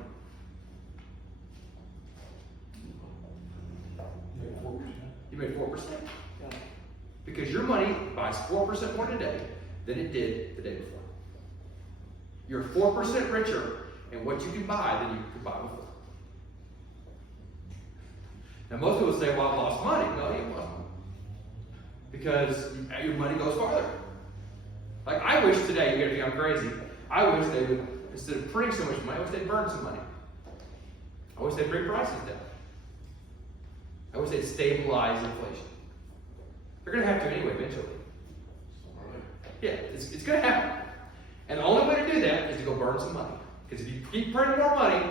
You made 4%. Because your money buys 4% more today than it did the day before. You're 4% richer in what you can buy than you could buy before. Now most people say, well, I lost money. No, you haven't lost money. Because your money goes farther. Like I wish today, you're going to think I'm crazy, I wish they would, instead of printing so much money, I wish they'd burn some money. I wish they'd bring prices down. I wish they'd stabilize inflation. They're going to have to anyway, eventually. Yeah, it's going to happen. And the only way to do that is to go burn some money. Because if you keep printing more money,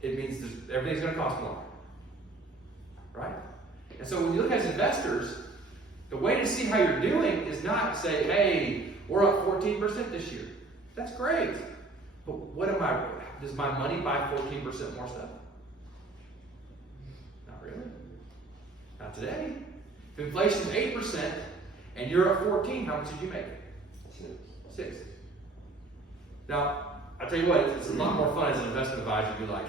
it means everything's going to cost more. Right? And so when you look at as investors, the way to see how you're doing is not to say, hey, we're up 14% this year. That's great. But what am I, does my money buy 14% more stuff? Not really. Not today. If inflation is 8% and you're at 14, how much did you make? 6. Now, I'll tell you what, it's a lot more fun as an investment advisor to be like,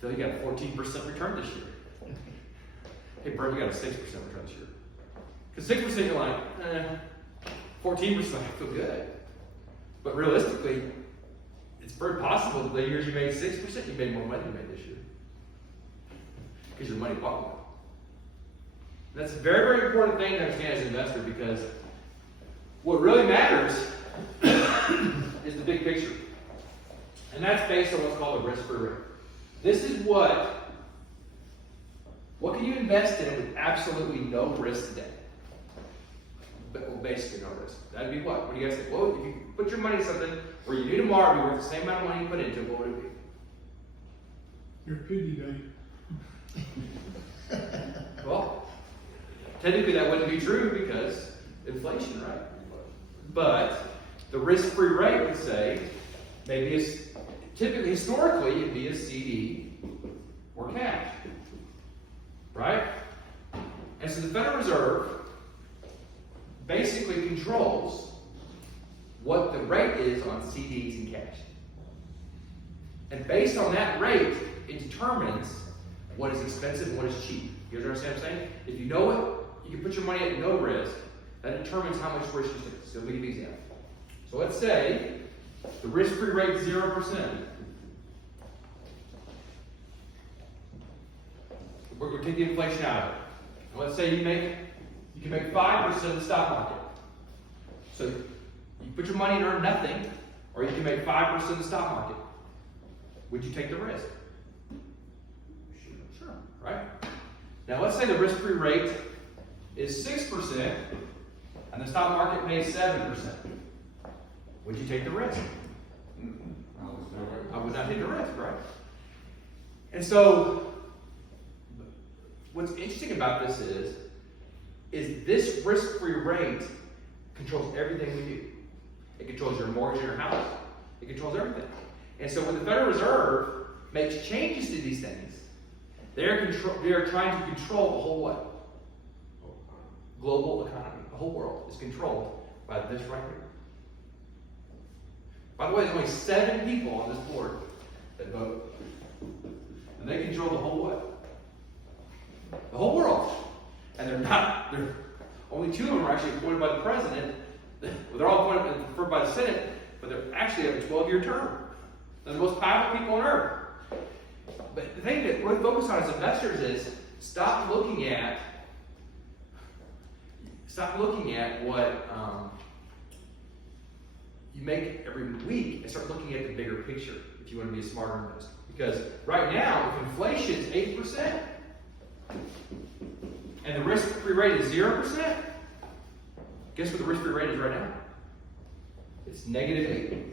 Phil, you got a 14% return this year. Hey, Bert, we got a 6% return this year. Because 6% you're like, 14% I feel good. But realistically, it's very possible that the years you made 6%, you made more money than you made this year. Because your money bought more. That's a very, very important thing to understand as an investor, because what really matters is the big picture. And that's based on what's called a risk-free rate. This is what can you invest in with absolutely no risk today? Well, basically no risk. That'd be what? What do you guys think? Well, if you put your money in something where you knew tomorrow would be worth the same amount of money you put into it, what would it be? Your piggy bank. Well, technically that wouldn't be true because inflation, right? But the risk-free rate would say maybe typically, historically, it'd be a CD or cash. Right? right? And so the Federal Reserve basically controls what the rate is on CDs and cash. And based on that rate, it determines what is expensive and what is cheap. You guys understand what I'm saying? If you know it, you can put your money at no risk. That determines how much risk you take. So let me give you an example. So let's say the risk-free rate is 0%. We're going to take the inflation out of it. And let's say you can make 5% of the stock market. So you put your money and earn nothing, or you can make 5% of the stock market. Would you take the risk? Sure, right? Now let's say the risk-free rate is 6% and the stock market pays 7%. Would you take the risk? I would not take the risk, right? And so what's interesting about this is this risk-free rate controls everything we do. It controls your mortgage in your house. It controls everything. And so when the Federal Reserve makes changes to these things, they are trying to control the whole what? Global economy. The whole world is controlled by this right here. By the way, there's only 7 people on this board that vote. And they control the whole what? The whole world. And only 2 of them are actually appointed by the president. Well, they're all appointed and preferred by the Senate, but they're actually have a 12-year term. They're the most powerful people on earth. But the thing that we're focused on as investors is stop looking at what you make every week and start looking at the bigger picture if you want to be a smarter investor. Because right now, if inflation is 8% and the risk-free rate is 0%, guess what the risk-free rate is right now? It's -8.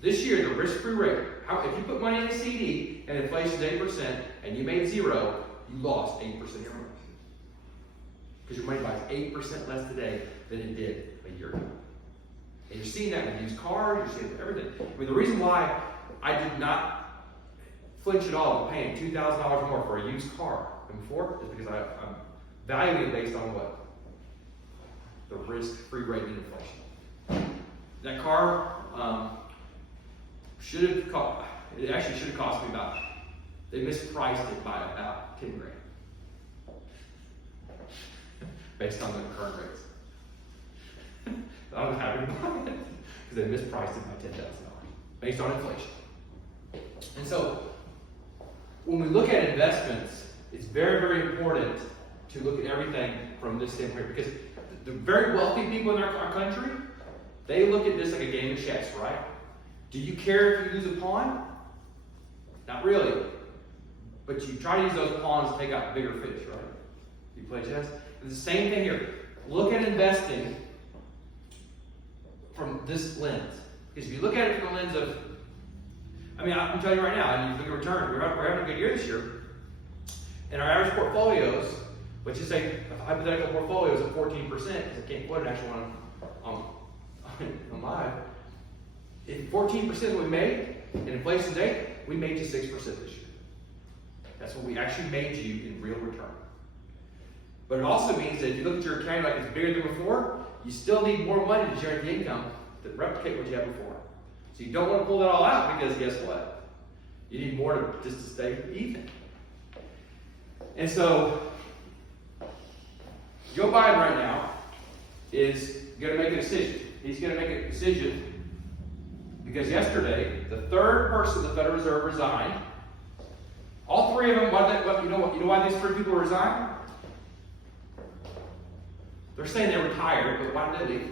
This year, the risk-free rate, if you put money in a CD and inflation is 8% and you made 0, you lost 8% of your money. Because your money buys 8% less today than it did a year ago. And you're seeing that with used cars, you're seeing it with everything. I mean, the reason why I did not flinch at all with paying $2,000 more for a used car than before is because I'm valuing it based on what? The risk-free rate in inflation. That car, it actually should have cost me about, they mispriced it by about 10 grand. Based on the current rates. I was happy to buy it because they mispriced it by $10,000 based on inflation. And so when we look at investments, it's very, very important to look at everything from this standpoint because the very wealthy people in our country, they look at this like a game of chess, right? Do you care if you lose a pawn? Not really. But you try to use those pawns to take out bigger fish, right? You play chess? It's the same thing here. Look at investing from this lens. Because if you look at it from the lens of, I'm telling you right now, and you look at return, we're having a good year this year. And our average portfolios, let's just say a hypothetical portfolio is at 14%, because I can't quote an actual one on live. If 14% we made, and inflation's 8%, we made you 6% this year. That's what we actually made you in real return. But it also means that if you look at your account like it's bigger than before, you still need more money to generate the income to replicate what you had before. So you don't want to pull that all out because guess what? You need more just to stay even. And so Joe Biden right now is going to make a decision. He's going to make a decision because yesterday the third person of the Federal Reserve resigned. All 3 of them. You know why these 3 people resigned? They're saying they retired, but why did they leave?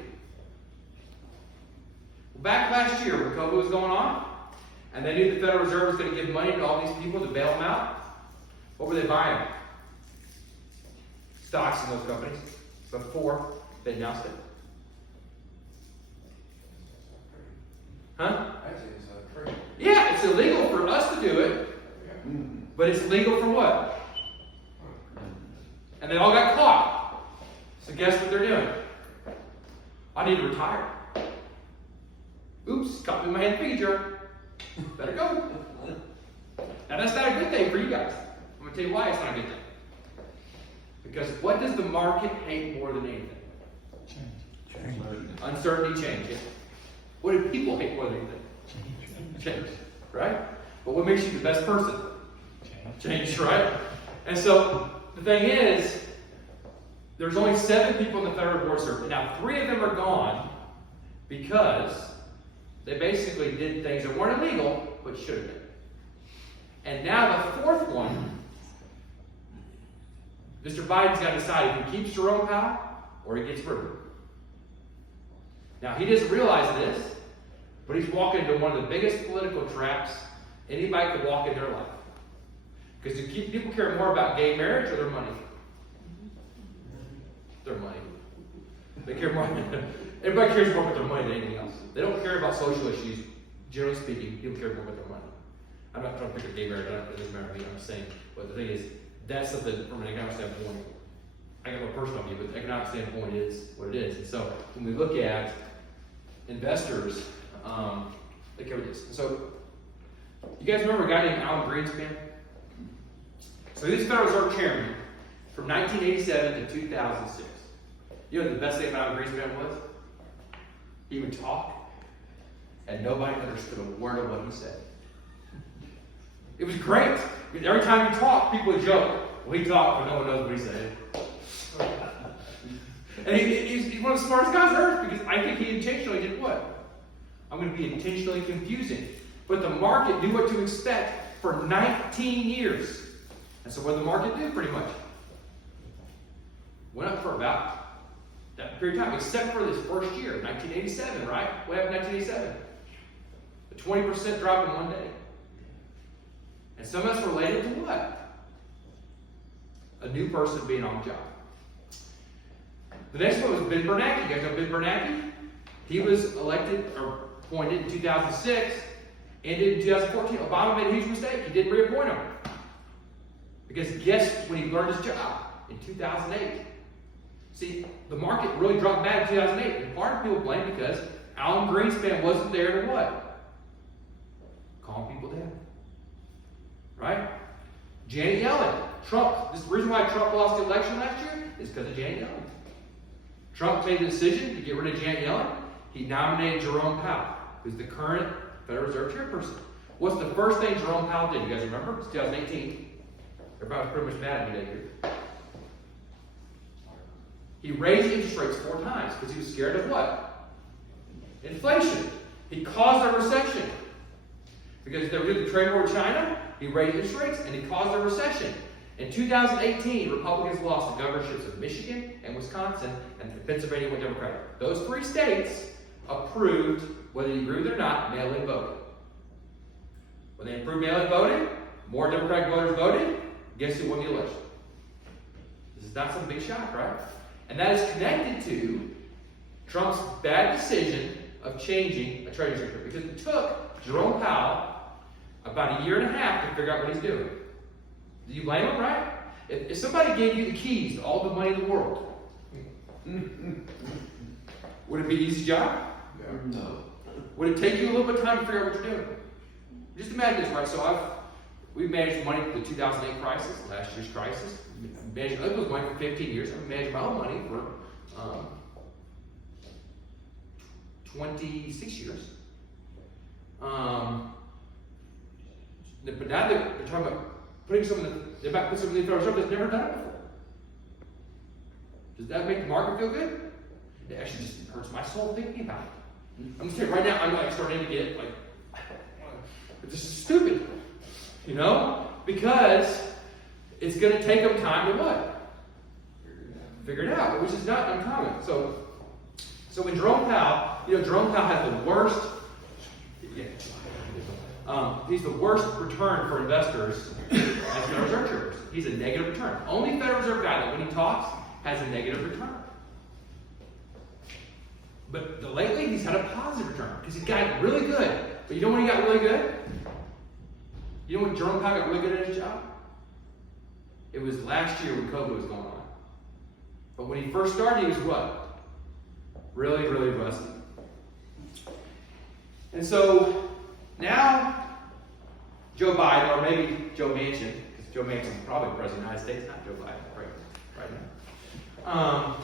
Well, back last year when COVID was going on, and they knew the Federal Reserve was going to give money to all these people to bail them out, what were they buying? Stocks in those companies before they announced it. Huh? Yeah, it's illegal for us to do it, but it's legal for what? And they all got caught. So guess what they're doing? I need to retire. Oops, caught me in my hand feature. Better go. Now that's not a good thing for you guys. I'm going to tell you why it's not a good thing. Because what does the market hate more than anything? Uncertainty, change. Yeah. What do people hate more than anything? Change. Right? But what makes you the best person? Change, right? And so the thing is, there's only 7 people in the federal board serve. Now 3 of them are gone because they basically did things that weren't illegal, but should have been. And now the 4th one, Mr. Biden's got to decide if he keeps Jerome Powell or he gets rid of him. Now, he doesn't realize this, but he's walking into one of the biggest political traps anybody could walk in their life. Because people care more about gay marriage or their money? Their money. They care more. Everybody cares more about their money than anything else. They don't care about social issues. Generally speaking, people care more about their money. I'm not trying to pick a gay marriage. It doesn't matter to me. I'm just saying. But the thing is, that's something from an economic standpoint. I got no personal view, but the economic standpoint is what it is. And so when we look at investors, they care about this. And so you guys remember a guy named Alan Greenspan? So he was Federal Reserve Chairman from 1987 to 2006. You know what the best thing about Alan Greenspan was? He would talk, and nobody understood a word of what he said. It was great. Because every time he talked, people would joke. Well, he talked, but no one knows what he said. And he's one of the smartest guys on earth because I think he intentionally did what? I'm going to be intentionally confusing. But the market knew what to expect for 19 years. And so what did the market do pretty much? Went up for about that period of time, except for this first year, 1987, right? What happened in 1987? A 20% drop in one day. And some of that's related to what? A new person being on the job. The next one was Ben Bernanke. You guys know Ben Bernanke? He was elected or appointed in 2006, ended in 2014. Obama made a huge mistake. He didn't reappoint him. Because guess when he learned his job? In 2008. See, the market really dropped bad in 2008. And part of people blame because Alan Greenspan wasn't there to what? Calm people down. Right? Janet Yellen. Trump. This is the reason why Trump lost the election last year is because of Janet Yellen. Trump made the decision to get rid of Janet Yellen. He nominated Jerome Powell, who's the current Federal Reserve chairperson. What's the first thing Jerome Powell did? You guys remember? It's 2018. Everybody was pretty much mad at me that year. He raised interest rates 4 times because he was scared of what? Inflation. He caused a recession. Because they were doing the trade war with China, he raised interest rates and he caused a recession. In 2018, Republicans lost the governorships of Michigan and Wisconsin, and Pennsylvania went Democratic. Those 3 states approved, whether you agree with it or not, mail-in voting. When they approved mail-in voting, more Democratic voters voted. Guess who won the election? This is not some big shock, right? And that is connected to Trump's bad decision of changing a treasury secretary. Because it took Jerome Powell about 1.5 years to figure out what he's doing. Do you blame him, right? If somebody gave you the keys to all the money in the world, would it be an easy job? No. Would it take you a little bit of time to figure out what you're doing? Just imagine this, right? So we've managed money through the 2008 crisis, last year's crisis. I was going for 15 years. I've managed my own money for 26 years. But now they're talking about putting some of they're about to put some of the Federal Reserve that's never done it before. Does that make the market feel good? It actually just hurts my soul thinking about it. I'm just saying right now, I'm like starting to get like, this is stupid, you know, because it's going to take them time to what? Figure it out, which is not uncommon. So when Jerome Powell, Jerome Powell has the worst. He's the worst return for investors as Federal Reserve Chairperson. He's a negative return. Only Federal Reserve guy that when he talks has a negative return. But lately he's had a positive return because he's got really good. But you know when he got really good? You know when Jerome Powell got really good at his job? It was last year when COVID was going on. But when he first started, he was what? Really, really rusty. And so now Joe Biden, or maybe Joe Manchin, because Joe Manchin's probably president of the United States, not Joe Biden, right now.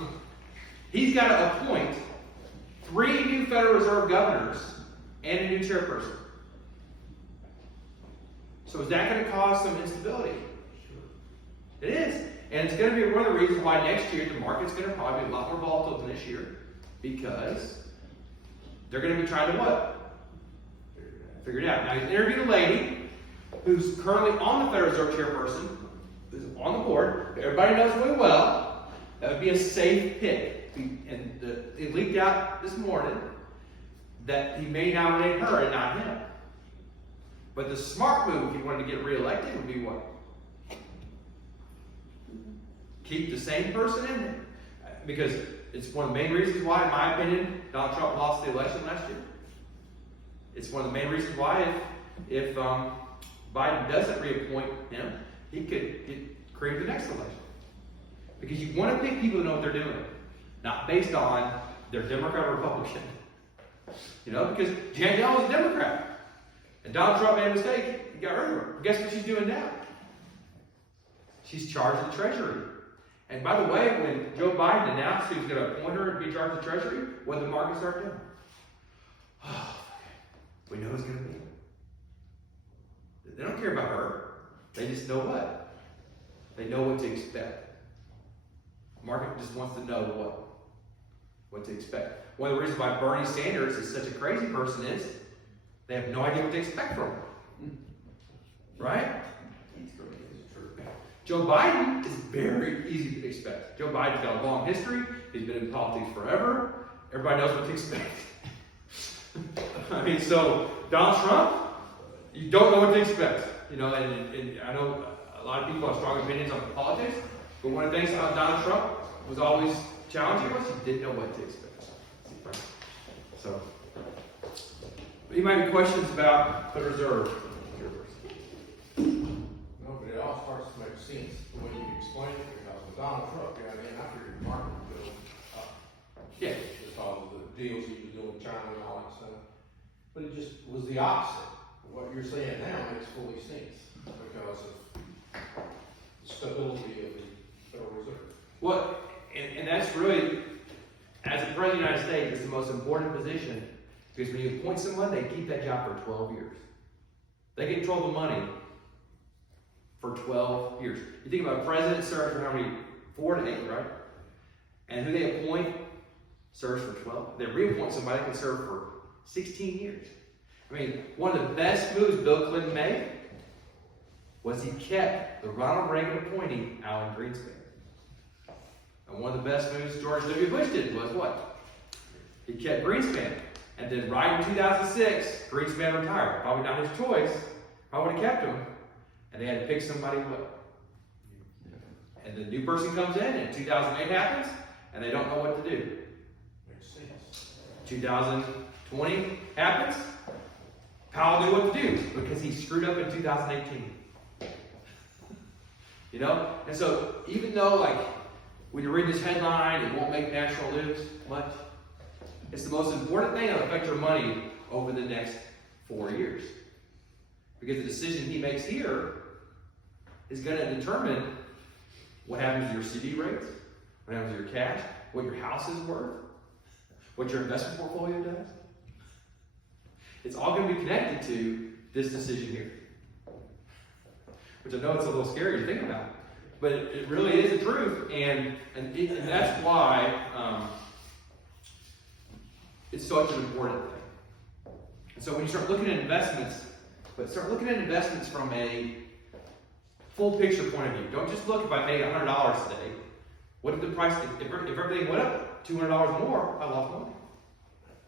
He's got to appoint 3 new Federal Reserve governors and a new chairperson. So is that going to cause some instability? It is. And it's going to be one of the reasons why next year the market's going to probably be a lot more volatile than this year, because they're going to be trying to what? Figure it out. Now, he's interviewed a lady who's currently on the Federal Reserve chairperson, who's on the board. Everybody knows really well. That would be a safe pick. And it leaked out this morning that he may nominate her and not him. But the smart move, if he wanted to get reelected, would be what? Keep the same person in there. Because it's one of the main reasons why, in my opinion, Donald Trump lost the election last year. It's one of the main reasons why, if Biden doesn't reappoint him, he could create the next election. Because you want to pick people who know what they're doing, not based on their Democrat or Republican. You know, because Janet Yellen was a Democrat. And Donald Trump made a mistake. He got rid of her. Guess what she's doing now? She's charged the Treasury. And by the way, when Joe Biden announced he was going to appoint her and be charged the Treasury, what did the market start doing? Oh, we know who's going to be. They don't care about her. They just know what? They know what to expect. The market just wants to know what to expect. One of the reasons why Bernie Sanders is such a crazy person is they have no idea what to expect from him. Right? Joe Biden is very easy to expect. Joe Biden's got a long history. He's been in politics forever. Everybody knows what to expect. I mean, so Donald Trump, you don't know what to expect. You know, and I know a lot of people have strong opinions on politics, but one of the things about Donald Trump was always challenging was he didn't know what to expect. So, you might have questions about the reserve. No, but it all starts to make sense the way you explain it, because with Donald Trump got in, I figured the market would go up. Yeah. Because of the deals he was doing with China and all that stuff. But it just was the opposite. What you're saying now makes fully sense because of the stability of the Federal Reserve. Well, and that's really, as the President of the United States, it's the most important position, because when you appoint someone, they keep that job for 12 years. They control the money for 12 years. You think about president serves for how many? 4 to 8, right? And who they appoint serves for 12. They reappoint somebody that can serve for 16 years. I mean, one of the best moves Bill Clinton made was he kept the Ronald Reagan appointee, Alan Greenspan. And one of the best moves George W. Bush did was what? He kept Greenspan. And then right in 2006, Greenspan retired. Probably not his choice. Probably would have kept him. And they had to pick somebody what? And the new person comes in, and 2008 happens, and they don't know what to do. Makes sense. 2020 happens. Powell knew what to do because he screwed up in 2018. You know? And so even though, like, when you read this headline, it won't make national news much, it's the most important thing that will affect your money over the next 4 years. Because the decision he makes here is going to determine what happens to your CD rates, what happens to your cash, what your house is worth, what your investment portfolio does. It's all going to be connected to this decision here. Which I know it's a little scary to think about. But it really is the truth. And that's why it's such an important thing. And so when you start looking at investments, but start looking at investments from a full picture point of view. Don't just look, if I made $100 today, what if the price, if everything went up $200 more, I lost money.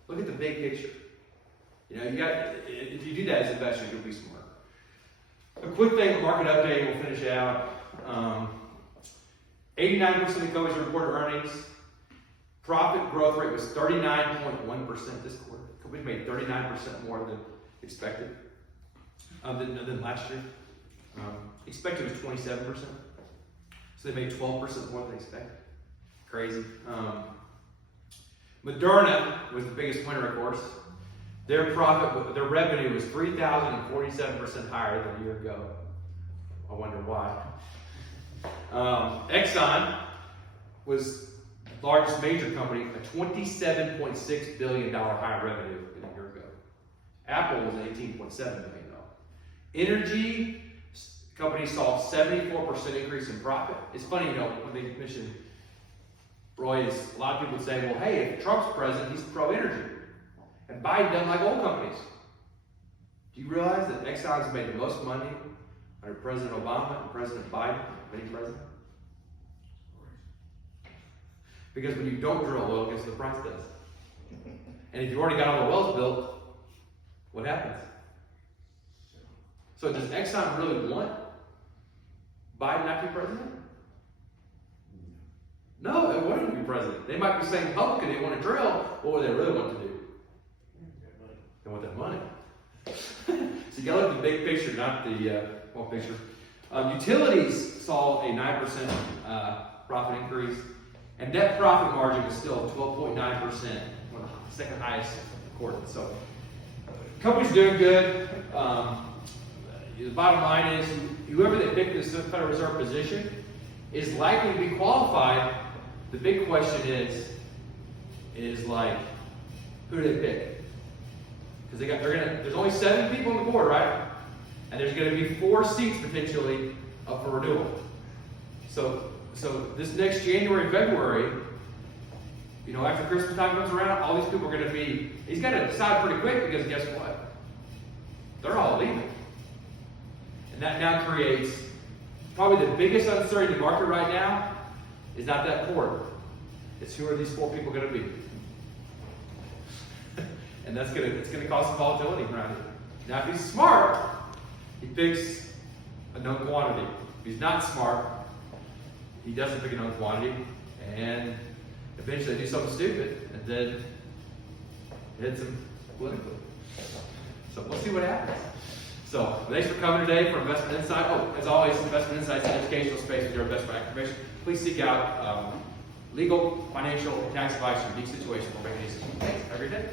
Look at the big picture. You know, if you do that as an investor, you'll be smart. A quick thing, a market update, we'll finish out. 89% of companies reported earnings. Profit growth rate was 39.1% this quarter. Companies made 39% more than expected, than last year. Expected was 27%. So they made 12% more than expected. Crazy. Moderna was the biggest winner, of course. their revenue was 3,047% higher than a year ago. I wonder why. Exxon was the largest major company, a $27.6 billion higher revenue than a year ago. Apple was $18.7 billion. Energy companies saw a 74% increase in profit. It's funny, when they mention Roy, a lot of people would say, well, hey, if Trump's president, he's pro-energy. And Biden doesn't like oil companies. Do you realize that Exxon's made the most money under President Obama and President Biden than any president? Because when you don't drill oil, guess what the price does? And if you've already got all the wells built, what happens? So does Exxon really want Biden not to be president? No, they want him to be president. They might be saying publicly they want to drill. What would they really want to do? They want that money. So you got to look at the big picture, not the small picture. Utilities saw a 9% profit increase, and net profit margin was still 12.9%, one of the second highest recorded. So company's doing good. The bottom line is, whoever they pick this Federal Reserve position is likely to be qualified. The big question is like, who do they pick? Because there's only 7 people on the board, right? And there's going to be 4 seats potentially up for renewal. So this next January, February, after Christmas time comes around, all these people are going to be, he's got to decide pretty quick, because guess what? They're all leaving. And that now creates probably the biggest uncertainty in the market right now is not that important. It's who are these 4 people going to be? And it's going to cause some volatility around it. Now, if he's smart, he picks a known quantity. If he's not smart, he doesn't pick a known quantity, and eventually do something stupid, and then it hits him politically. So we'll see what happens. So thanks for coming today for Investment Insight. Oh, as always, Investment Insight is an educational space with your investment information. Please seek out legal, financial, and tax advice in unique situations for making decisions. Thanks. Have a great day.